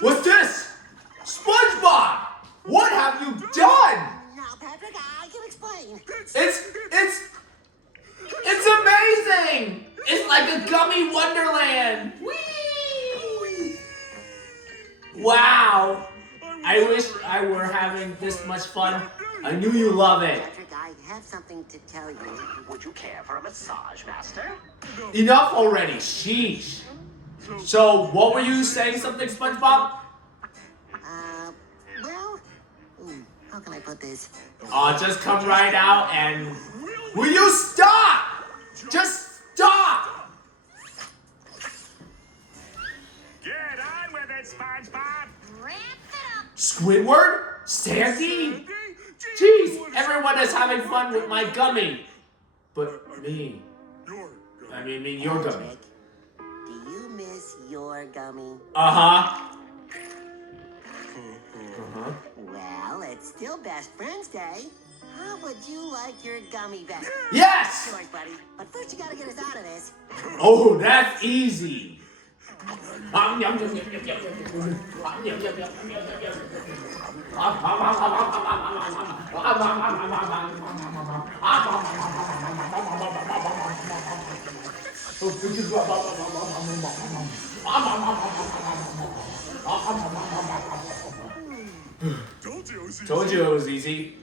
What's this? SpongeBob! What have you done? Now, Patrick, I can explain. It's amazing! It's like a gummy wonderland! Whee! Wow! I wish I were having this much fun. I knew you love it. Patrick, I have something to tell you. Would you care for a massage, Master? Enough already, sheesh. So, what were you saying something, SpongeBob? Well, how can I put this? Just come right out and... Will you stop? Just stop! Get on with it, SpongeBob! Wrap it up. Squidward? Sandy? Jeez, everyone is having fun with my gummy. But me. I mean your gummy. Patrick, do you miss your gummy? Uh-huh. Well, it's still Best Friends Day. How would you like your gummy back? Yes! Yours, buddy. But first you gotta get us out of this. Oh, that's easy. Told you it was easy.